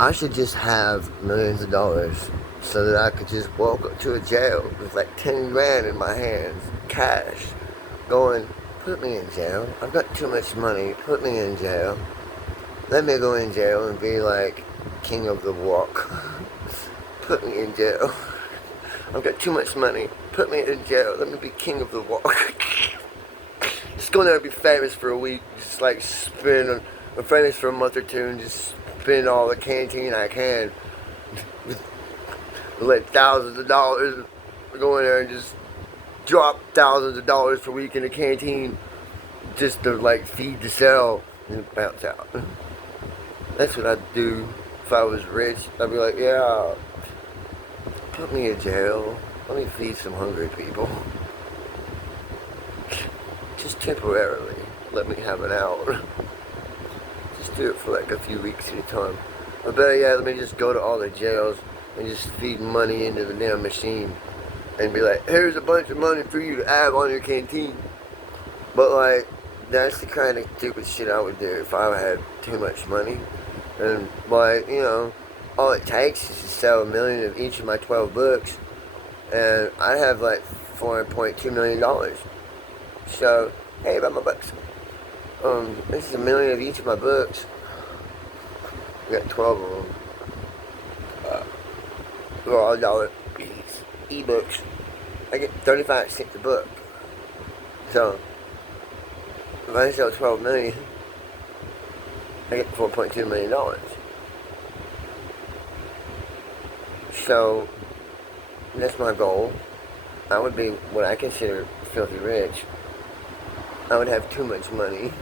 I should just have millions of dollars so that I could just walk up to a jail with like 10 grand in my hands, cash, going, put me in jail. I've got too much money, put me in jail. Let me go in jail and be like king of the walk. Put me in jail. I've got too much money, put me in jail. Let me be king of the walk. Just go there and be famous for a week. Just like spend, I'm famous for a month or two and just spend all the canteen I can. Let thousands of dollars go in there and just drop thousands of dollars per week in the canteen just to like feed the cell and bounce out. That's what I'd do if I was rich. I'd be like, yeah, put me in jail. Let me feed some hungry people. Just temporarily. Let me have an hour. Just do it for like a few weeks at a time. Or better yet, let me just go to all the jails and just feed money into the damn machine. And be like, here's a bunch of money for you to have on your canteen. But like, that's the kind of stupid shit I would do if I had too much money. And like, all it takes is to sell a million of each of my 12 books. And I have like $4.2 million. So, hey, about my books. This is a million of each of my books. I got 12 of them. They're all dollar e-books. I get 35 cents a book. So, if I sell 12 million, I get $4.2 million. So, that's my goal. I would be what I consider filthy rich. I would have too much money.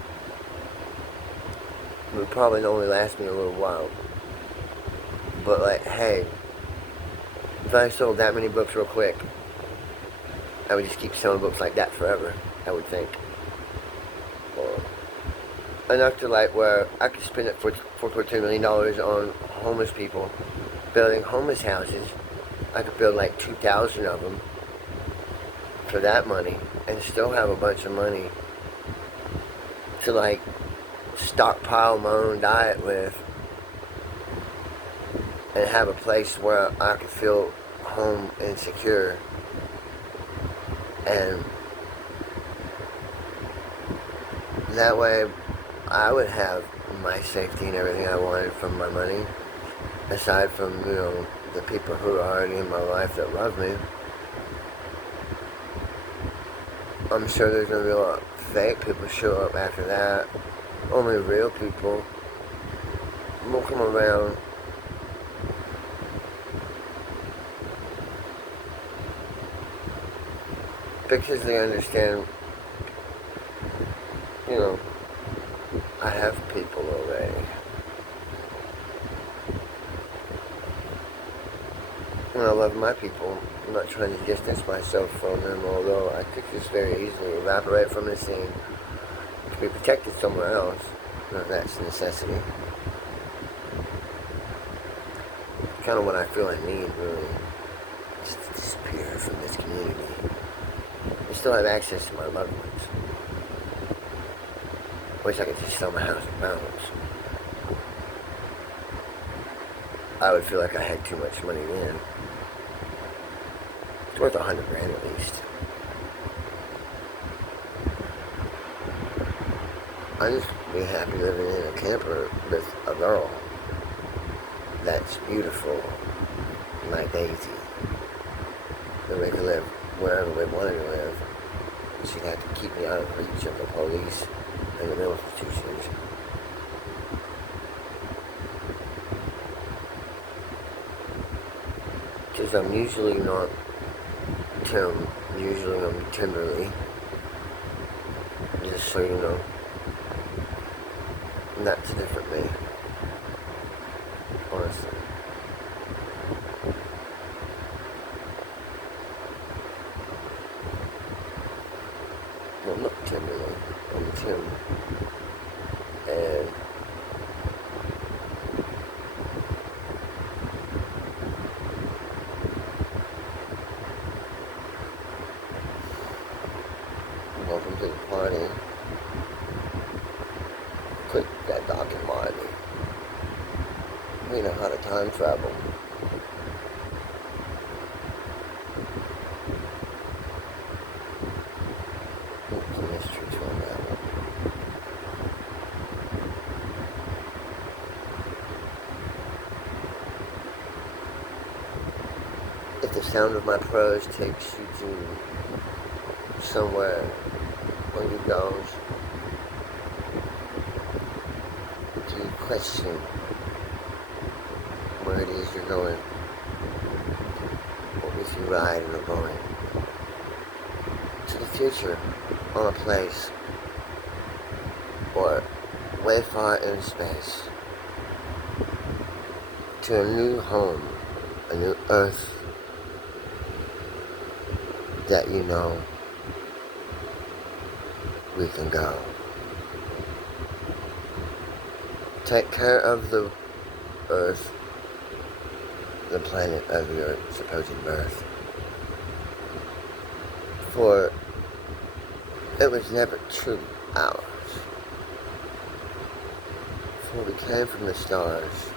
It would probably only last me a little while. But like, hey, if I sold that many books real quick, I would just keep selling books like that forever, I would think. Or enough to like where I could spend it for $4.2 million on homeless people, building homeless houses. I could build like 2,000 of them for that money and still have a bunch of money to like stockpile my own diet with and have a place where I could feel home and secure. And that way I would have my safety and everything I wanted from my money, aside from, the people who are already in my life that love me. I'm sure there's going to be a lot of fake people show up after that. Only real people will come around. Because they understand, I have people already. And I love my people. I'm not trying to distance myself from them, although I could just very easily evaporate from the scene to be protected somewhere else. No, that's a necessity. Kind of what I feel I need, really. Just to disappear from this community. I still have access to my loved ones. Wish I could just sell my house and bounce. I would feel like I had too much money then. It's worth 100 grand at least. I just be happy living in a camper with a girl that's beautiful, like Daisy. Then we could live wherever we wanted to live. She'd have to keep me out of reach of the police and the mental institutions. Because I'm usually not Tim. Usually I'm Timberly. Just so you know. And that's a different me. Honestly. Well, I'm not Timberly. I'm Tim. And welcome to the party. Click that Doc and Marty. We know how to time travel. It's a mystery to unravel. If the sound of my prose takes you to somewhere where you go, do you question where it is you're going? What if you ride in a going to the future on a place or way far in space to a new home, a new earth that you know we can go. Take care of the earth, the planet of your supposed birth. For it was never truly ours. For we came from the stars,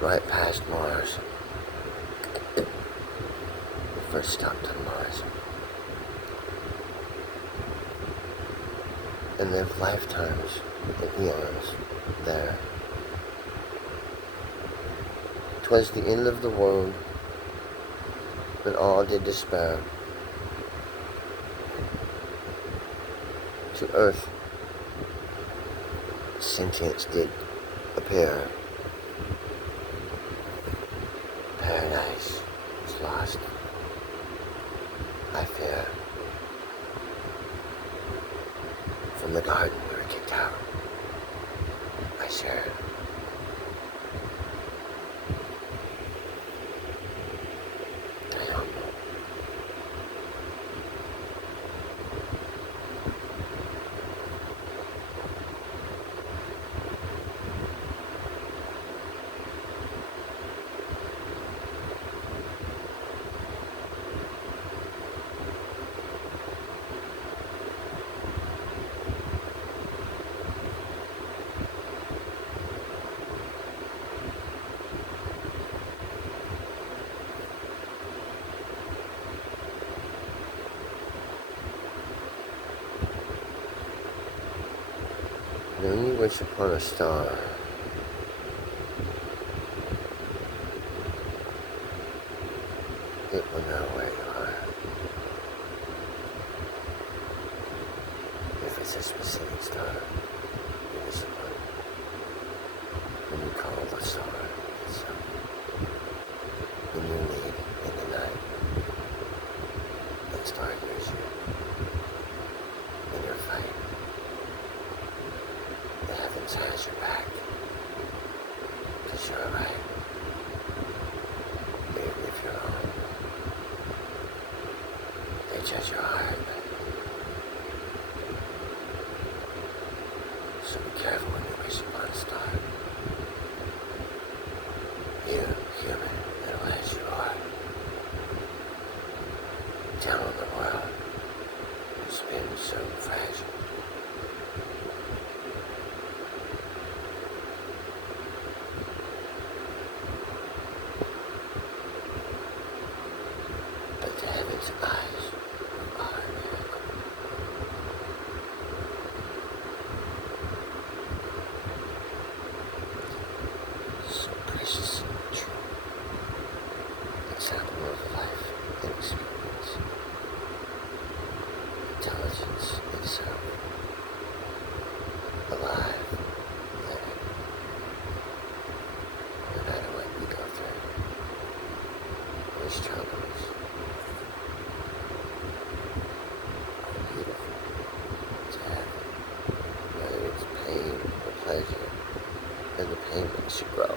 right past Mars. We first stopped on Mars. And lived lifetimes and eons there. 'Twas the end of the world, when all did despair. To earth sentience did appear. Paradise was lost, I fear. From the garden we were kicked out, I share. When you wish upon a star, it will know where you are. If it's a specific star, you wish upon. When you call the star, it's when you need in the night, that star hears you in your fight. The heavens has your back, 'cause you're right, even if you're wrong. They judge your heart, so be careful when you wish upon a star. You, human, little as you are, down on the world, who's been so fragile. But to heaven's eyes, you are a miracle. So precious and true. Example of life and experience. Intelligence itself. Alive, living. No matter what we go through. Or struggles. Are beautiful to heaven. Whether it's pain or pleasure. And the pain makes you grow.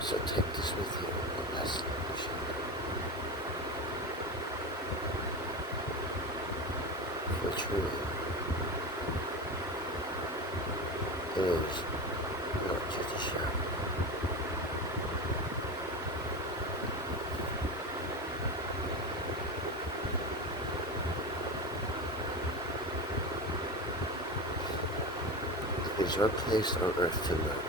So take this with you, a lesson you should learn. For truly, it is not just a show. is your place on earth tonight.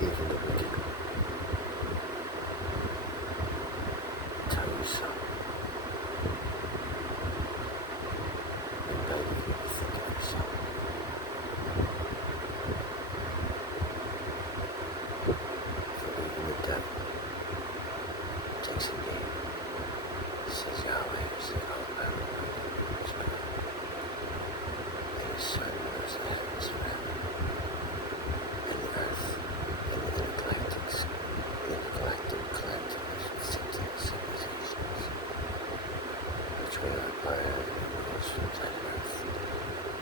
Even the wicked tell you so. And beg you to think of yourself. For even the devil takes a knee. Says Yahweh, said all power and his power. And his son knows the heavens forever. And the earth, and the intergalactics, and the intergalactic collectives, systems, civilizations, which will require rules from planet Earth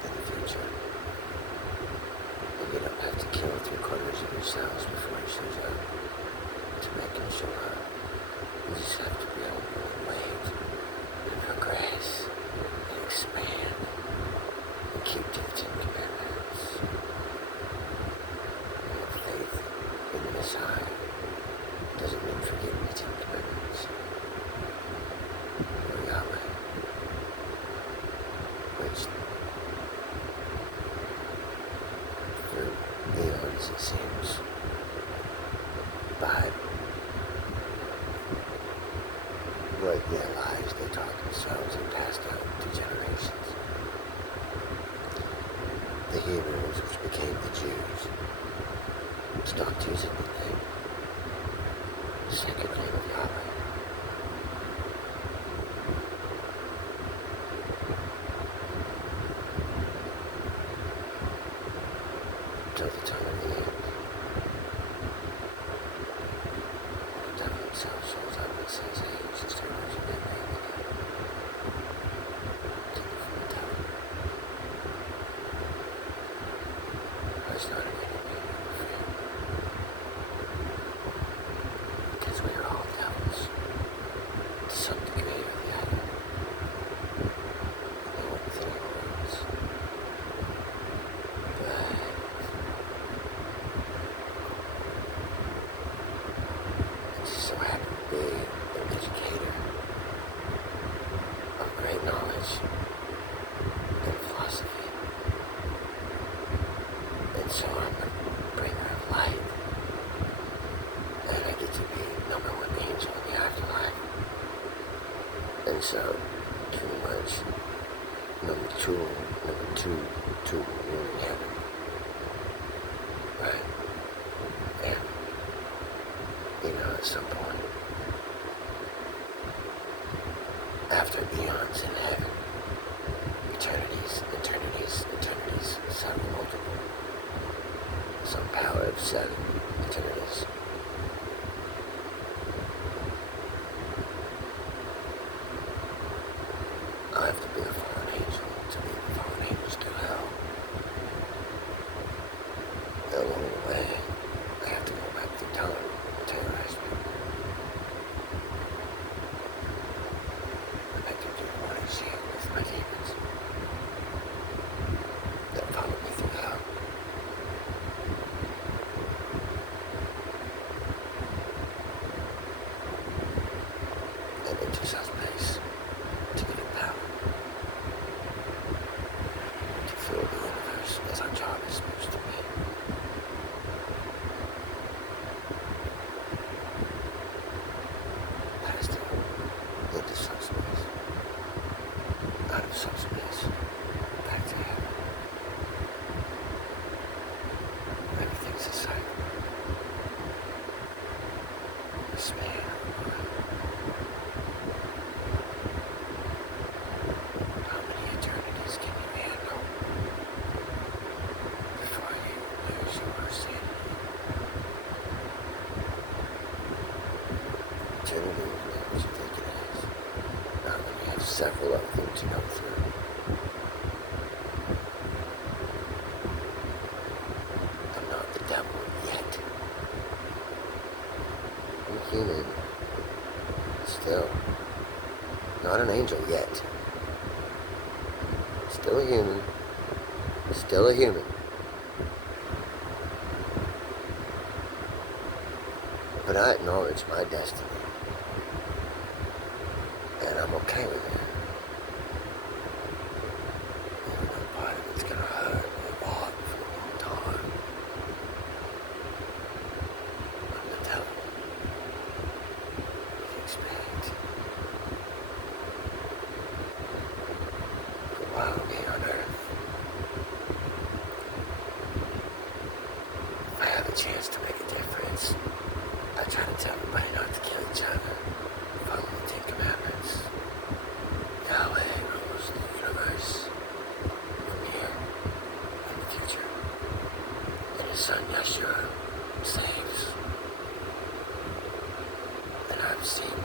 in the future. And you don't have to kill 3/4 of yourselves before he shows up to make him show up. You just have to be able to wait and progress and expand and keep to the 10 Commandments. And have faith in the Messiah doesn't mean forgetting the 10 Commandments. Or Yahweh, which through eons it seems by right their lives they taught themselves and passed down to generations. The Hebrews, which became the Jews, stopped using the name, the sacred name of Yahweh. Till the time of the end. The devil himself shows up and says, hey, you should start using that name again. Take it from the devil. It's not an enemy or a friend. Because we are all devils. To some degree or the other. And all within our words. But I just so happen to be an educator of great knowledge and philosophy. And so I'm a bringer of light. And I get to be #1 angel in the afterlife. And so, pretty much, number two in heaven. Right? And, at some point, after eons in heaven, eternities, seven multiple, some power of 7 eternities. I have to be a fallen angel to lead the fallen angels to hell. And along the way, I have to go back through time and terrorize people. And I can do more than shit with my demons that follow me through hell. And exercise place to give it power. To fill the universe as our job is supposed to be. That is to into subspace. Out of subspace. Back to heaven. Everything's a cycle. A span of a mind. How many eternities can you handle before you lose your sanity? Eternity is not what you think it is. Not when you have several other things to go through. I'm not the devil yet. I'm human. Still. Not an angel yet. Still a human. Still a human. But I acknowledge my destiny. And I'm okay with that. Even though part of it's follow me on earth. If I have a chance to make a difference, I try to tell everybody not to kill each other. Follow the Ten Commandments. Yahweh rules the universe from here and the future. And his son Yeshua saves. And I've seen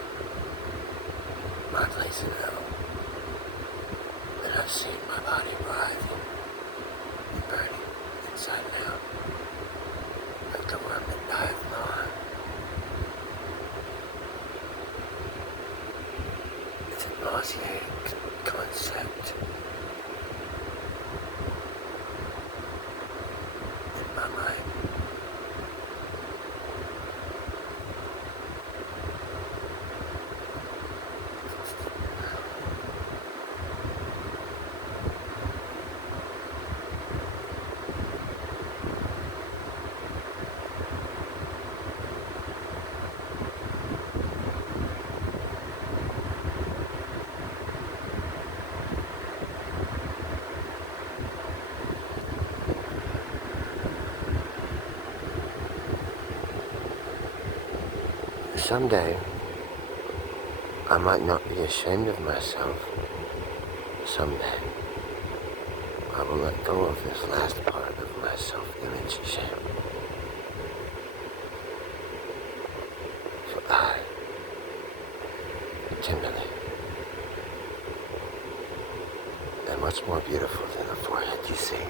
my place in hell. And I've seen my body writhing and burning inside and out. Like the worm that dieth not. It's a nauseating concept in my mind. Someday, I might not be ashamed of myself. Someday, I will let go of this last part of my self-image shame. For I, Kimberly, am much more beautiful than the forehead you see.